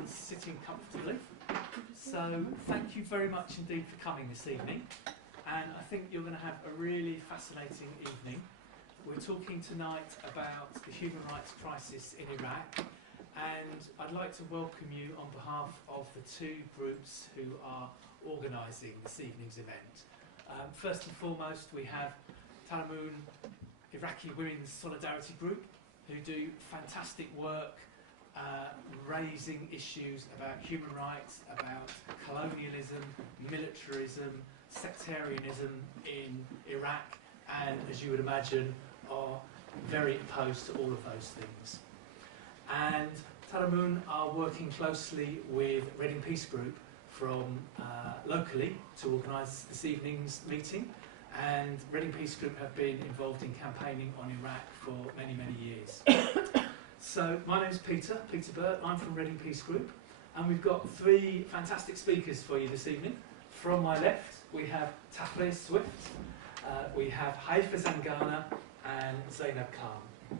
everyone's sitting comfortably. So thank you very much indeed for coming this evening. And I think you're going to have a really fascinating evening. We're talking tonight about the human rights crisis in Iraq. And I'd like to welcome you on behalf of the two groups who are organising this evening's event. First and foremost, we have Tadhamun Iraqi Women's Solidarity Group, who do fantastic work raising issues about human rights, about colonialism, militarism, sectarianism in Iraq, and as you would imagine, are very opposed to all of those things. And Tadhamun are working closely with Reading Peace Group from locally to organise this evening's meeting. And Reading Peace Group have been involved in campaigning on Iraq for many, many years. So my name's Peter Burt, I'm from Reading Peace Group, and we've got three fantastic speakers for you this evening. From my left, we have Tahrir Swift, we have Haifa Zangana, and Zainab Khan.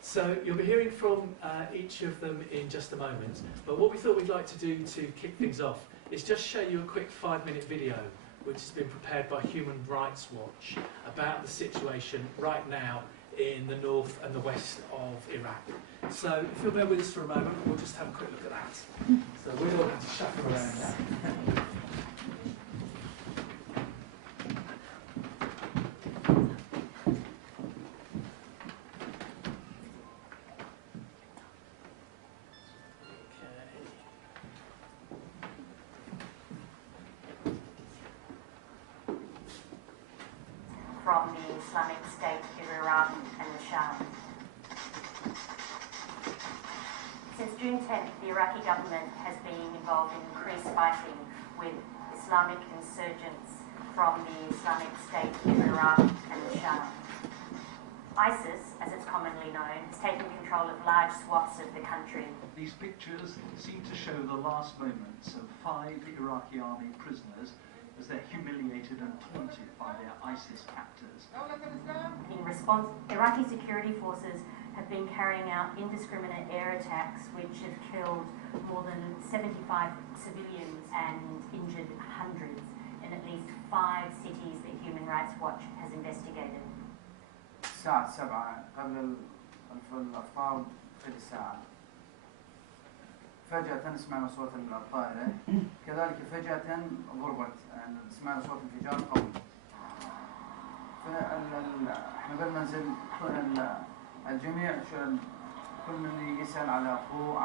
So you'll be hearing from each of them in just a moment, but what we thought we'd like to do to kick things off is just show you a quick 5-minute video which has been prepared by Human Rights Watch about the situation right now in the north and the west of Iraq. So if you'll bear with us for a moment, we'll just have a quick look at that. So we're all going to shuffle around now. From the Islamic State in Iraq and the Sham. Since June 10th, the Iraqi government has been involved in increased fighting with Islamic insurgents from the Islamic State in Iraq and the Sham. ISIS, as it's commonly known, has taken control of large swaths of the country. These pictures seem to show the last moments of 5 Iraqi army prisoners as they're humiliated and taunted by their ISIS captors. In response, Iraqi security forces have been carrying out indiscriminate air attacks which have killed more than 75 civilians and injured hundreds in at least 5 cities that Human Rights Watch has investigated. الساعة 7 قبل الأفطار في الساعة فجأة سمعنا صوت الطائرة كذلك فجأة ضربت سمعنا صوت انفجار قوي احنا بالمنزل الجميع كل من يسأل على أخوه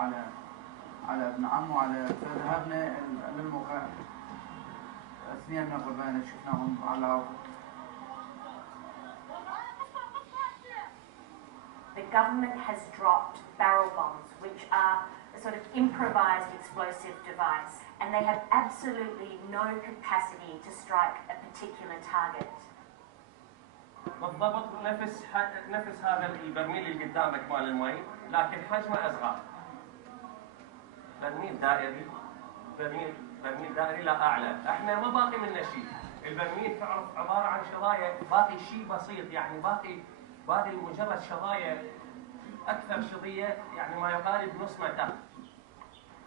على ابن عمه فذهبنا للموقع 2 من الرباينة شفناهم على The government has dropped barrel bombs, which are a sort of improvised explosive device, and they have absolutely no capacity to strike a particular target. بالضبط نفس هذا البرميل اللي قدامك مال المي، لكن حجمه أصغر. برميل دائري لا أعلى. احنا ما باقي منه شيء. البرميل تعرف عبارة عن شظايا، باقي شيء بسيط، يعني باقي مجرد شظايا أكثر شظية، يعني ما يقارب نص متر.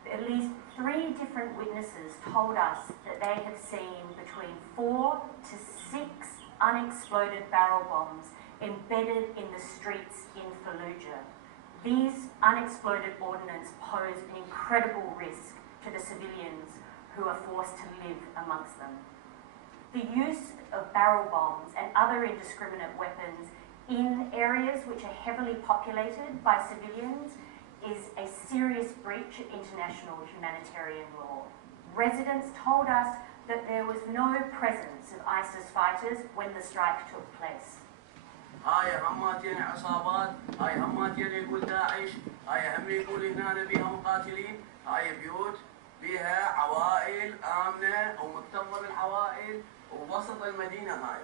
At least 3 different witnesses told us that they have seen between 4 to 6 unexploded barrel bombs embedded in the streets in Fallujah. These unexploded ordnance pose an incredible risk to the civilians who are forced to live amongst them. The use of barrel bombs and other indiscriminate weapons in areas which are heavily populated by civilians is a serious breach of international humanitarian law. Residents told us that there was no presence of ISIS fighters when the strike took place. هاي همات يعني عصابات، هاي همات يعني يقول داعش، هاي هم يقول هنا بيها مقاتلين، هاي بيوت بيها عوائل آمنة ومكتظة بالعوائل ووسط المدينة هاي.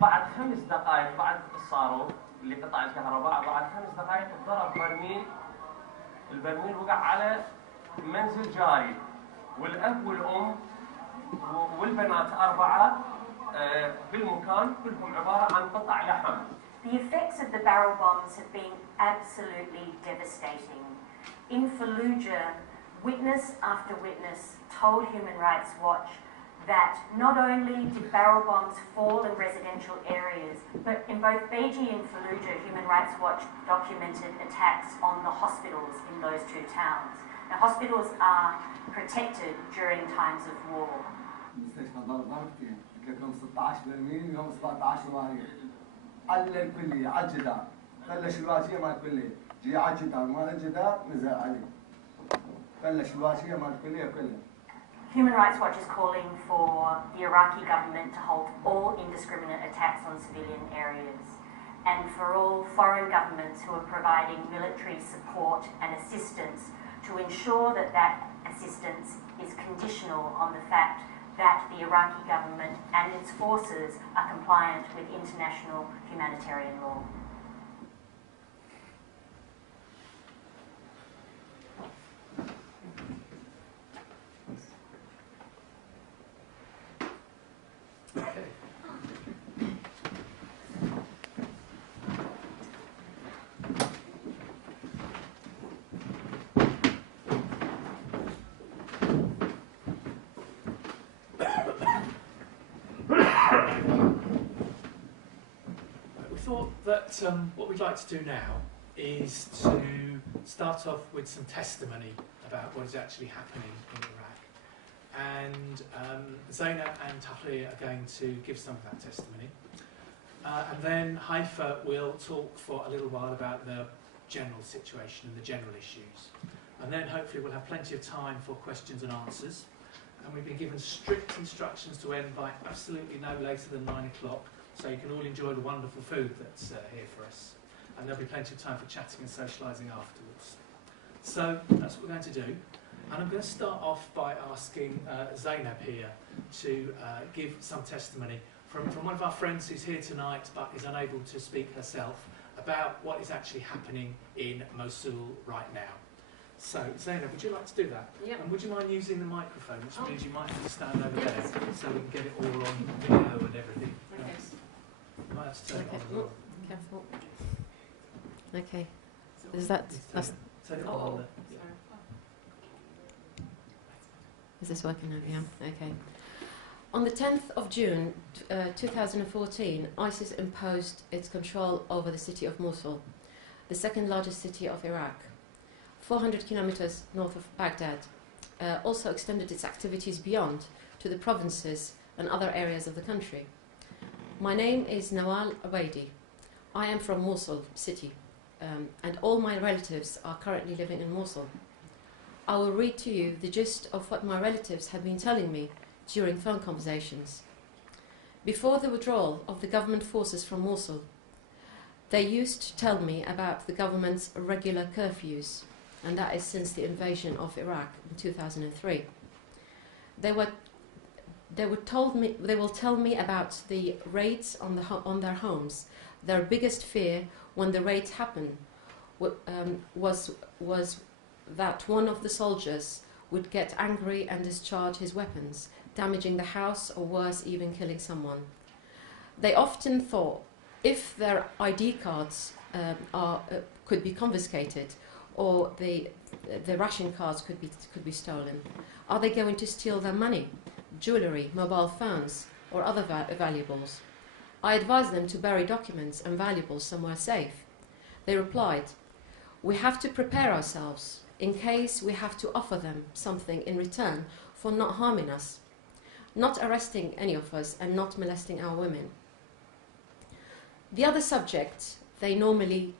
بعد 5 دقائق بعد الصاروخ اللي قطع الكهرباء، بعد 5 دقائق ضرب برميل، البرميل وقع على منزل جاري، والأب والأم والبنات 4 بالمكان كلهم عبارة عن قطع لحم. The effects of the barrel bombs have been absolutely devastating. In Fallujah, Witness after witness told Human Rights Watch that not only did barrel bombs fall in residential areas, but in both Beiji and Fallujah, Human Rights Watch documented attacks on the hospitals in those two towns. Now, hospitals are protected during times of war. المستشفى ضربتين قلت لهم 16 برميل يوم 17 واحد على الكلية على الجدار بلش الواشية مال الكلية جي على الجدار مال الجدار نزل عليه بلش الواشية مال الكلية كلها. Human Rights Watch is calling for the Iraqi government to halt all indiscriminate attacks on civilian areas, and for all foreign governments who are providing military support and assistance to ensure that that assistance is conditional on the fact that the Iraqi government and its forces are compliant with international humanitarian law. Okay. We thought that what we'd like to do now is to start off with some testimony about what is actually happening in Iraq. And Zainab and Tahrir are going to give some of that testimony. And then Haifa will talk for a little while about the general situation and the general issues. And then hopefully we'll have plenty of time for questions and answers. And we've been given strict instructions to end by absolutely no later than 9 o'clock, so you can all enjoy the wonderful food that's here for us. And there'll be plenty of time for chatting and socialising afterwards. So that's what we're going to do. And I'm going to start off by asking Zainab here to give some testimony from one of our friends who's here tonight but is unable to speak herself about what is actually happening in Mosul right now. So, Zainab, would you like to do that? Yep. And would you mind using the microphone, which means you might have to stand over there so we can get it all on video and everything. Okay. You might have to turn it on as well. Careful. Okay. Is that... That's, Turn it on there. is this working now? Yeah. Okay. On the 10th of June 2014, ISIS imposed its control over the city of Mosul, the second largest city of Iraq, 400 kilometers north of Baghdad. Also extended its activities beyond to the provinces and other areas of the country. My name is Nawal al Obeidi. I am from Mosul city, and all my relatives are currently living in Mosul. I will read to you the gist of what my relatives have been telling me during phone conversations. Before the withdrawal of the government forces from Mosul, they used to tell me about the government's regular curfews, and that is since the invasion of Iraq in 2003. They will tell me about the raids on their homes. Their biggest fear when the raids happened was that one of the soldiers would get angry and discharge his weapons, damaging the house or worse, even killing someone. They often thought if their ID cards could be confiscated or the ration cards could be stolen, are they going to steal their money, jewellery, mobile phones or other valuables? I advised them to bury documents and valuables somewhere safe. They replied, "We have to prepare ourselves in case we have to offer them something in return for not harming us, not arresting any of us and not molesting our women." The other subject they normally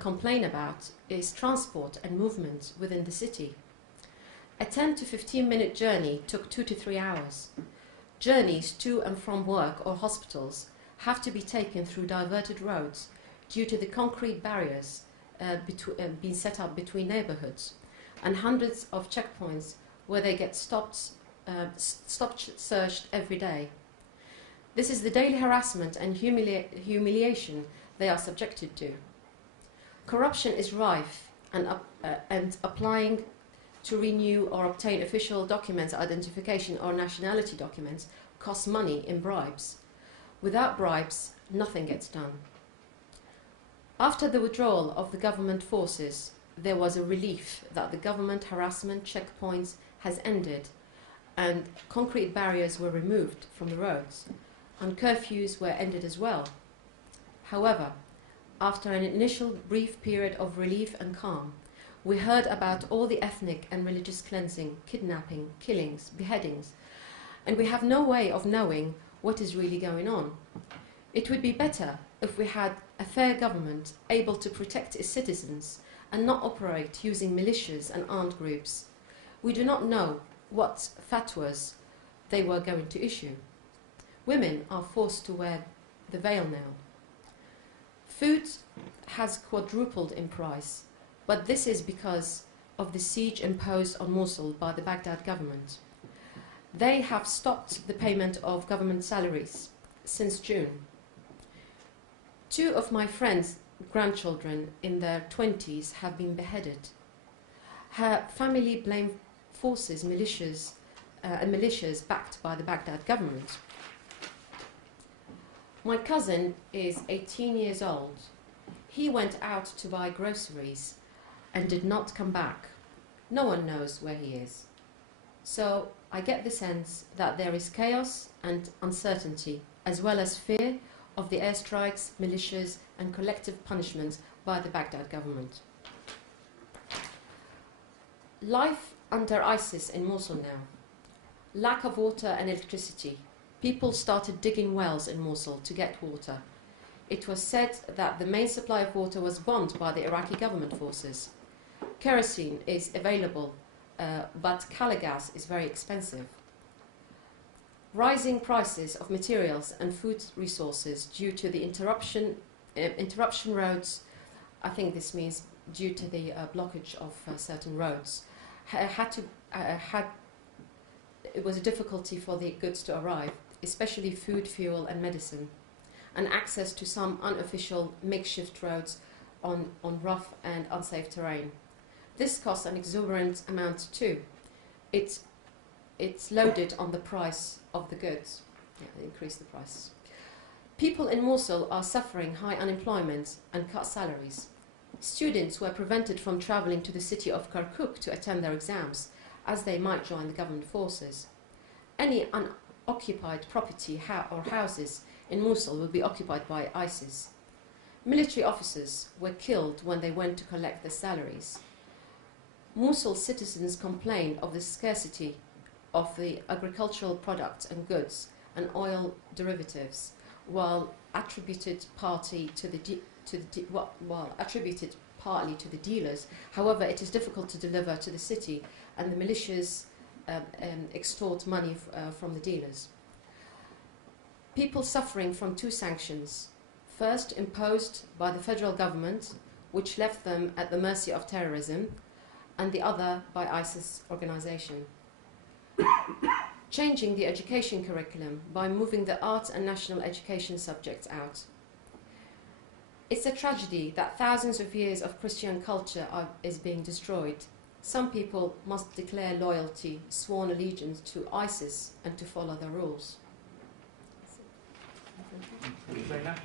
complain about is transport and movement within the city. A 10 to 15 minute journey took 2 to 3 hours. Journeys to and from work or hospitals have to be taken through diverted roads due to the concrete barriers being set up between neighbourhoods, and hundreds of checkpoints where they get stopped, searched every day. This is the daily harassment and humiliation they are subjected to. Corruption is rife, and applying to renew or obtain official documents, identification or nationality documents costs money in bribes. Without bribes, nothing gets done. After the withdrawal of the government forces, there was a relief that the government harassment checkpoints has ended and concrete barriers were removed from the roads and curfews were ended as well. However, after an initial brief period of relief and calm, we heard about all the ethnic and religious cleansing, kidnapping, killings, beheadings, and we have no way of knowing what is really going on. It would be better if we had a fair government able to protect its citizens and not operate using militias and armed groups. We do not know what fatwas they were going to issue. Women are forced to wear the veil now. Food has quadrupled in price, but this is because of the siege imposed on Mosul by the Baghdad government. They have stopped the payment of government salaries since June. 2 of my friends' grandchildren in their 20s have been beheaded. Her family blame forces, militias, and militias backed by the Baghdad government. My cousin is 18 years old. He went out to buy groceries and did not come back. No one knows where he is. So I get the sense that there is chaos and uncertainty, as well as fear of the airstrikes, militias, and collective punishments by the Baghdad government. Life under ISIS in Mosul now. Lack of water and electricity. People started digging wells in Mosul to get water. It was said that the main supply of water was bombed by the Iraqi government forces. Kerosene is available, but Kala gas is very expensive. Rising prices of materials and food resources due to the interruption roads, I think this means due to the blockage of certain roads, it was a difficulty for the goods to arrive, especially food, fuel and medicine, and access to some unofficial makeshift roads on rough and unsafe terrain. This costs an exorbitant amount too. It's loaded on the price of the goods. Yeah, increase the price. People in Mosul are suffering high unemployment and cut salaries. Students were prevented from travelling to the city of Kirkuk to attend their exams, as they might join the government forces. Any unoccupied property or houses in Mosul will be occupied by ISIS. Military officers were killed when they went to collect their salaries. Mosul citizens complained of the scarcity of the agricultural products and goods and oil derivatives, while attributed partly to the dealers. However, it is difficult to deliver to the city, and the militias extort money from the dealers. People suffering from 2 sanctions. First, imposed by the federal government, which left them at the mercy of terrorism, and the other by ISIS organization. Changing the education curriculum by moving the arts and national education subjects out. It's a tragedy that thousands of years of Christian culture is being destroyed. Some people must declare loyalty, sworn allegiance to ISIS, and to follow their rules. Zainab.